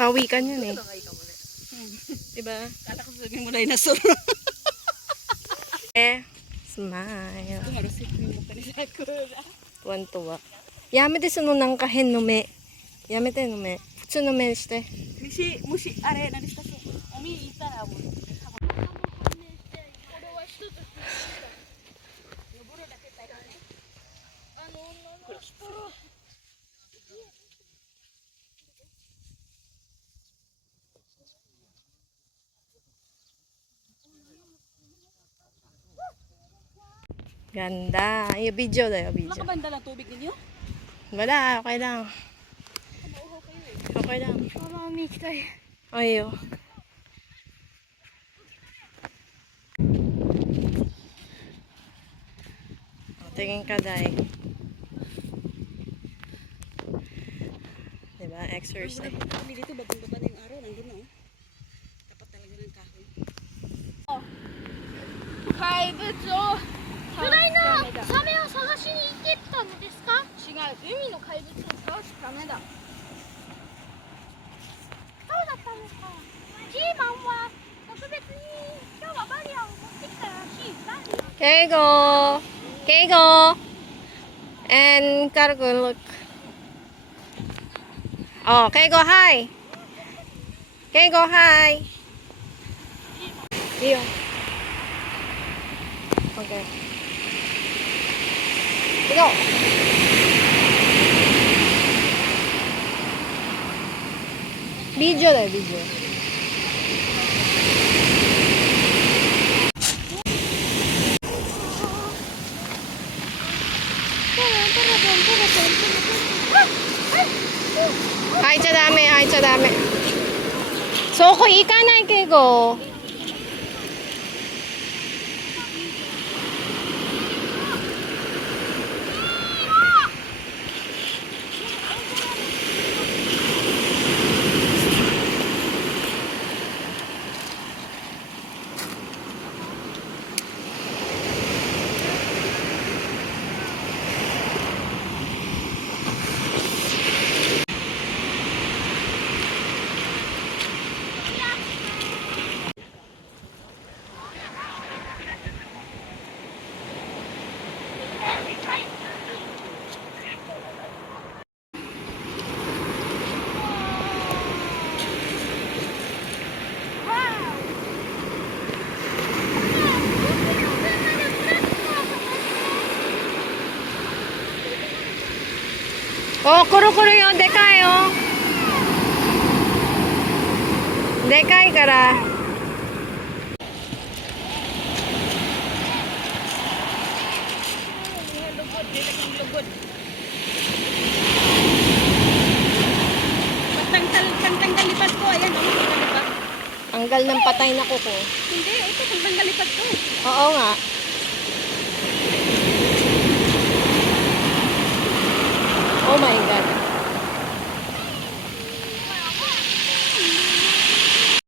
Pawikan yun eh. Diba? Kala ko sabihin mo dinosaur. Smile. Tumarusik mo mukha ni Sakura. Tuwan-tuwa. Yamete suno nanka hen no me. Yamete no me. Putsu no me shite. Mushi, are,何したそう。海いたらもう。Ganda. Yung video daw, video. Nakabanda lang tubig ninyo? Wala, okay lang. Okay lang. Mami, tayo. Ayo. Tingin ka, Day. Diba? Exercise. Kami dito, babang-baba na yung araw. Nandun na, oh. Tapat talaga ng kahoy. Kaibutsu. 巨大なサメを探しに行ってたのですか？違う、海の怪物を倒すためだ。そうだったんですか。ジーマンは特別に今日はバリアを持ってきたらしい。バリア。 Keigo! Keigo! And Karuku, look. Oh, Keigo, hi! Keigo, hi! Iyo. Okay. Go! Video da yo, video. Ay, cha dame, ay, cha dame. Soko ikanai, Keigo. Oh, kuro-kuro yun. Dekay, oh. Dekay kara. Tanggal lipat ko. Ayan, oh. Lipat. Tanggal ng patay na kuko. Hindi, ito. Tanggal lipat ko. Oo nga. Oh my God.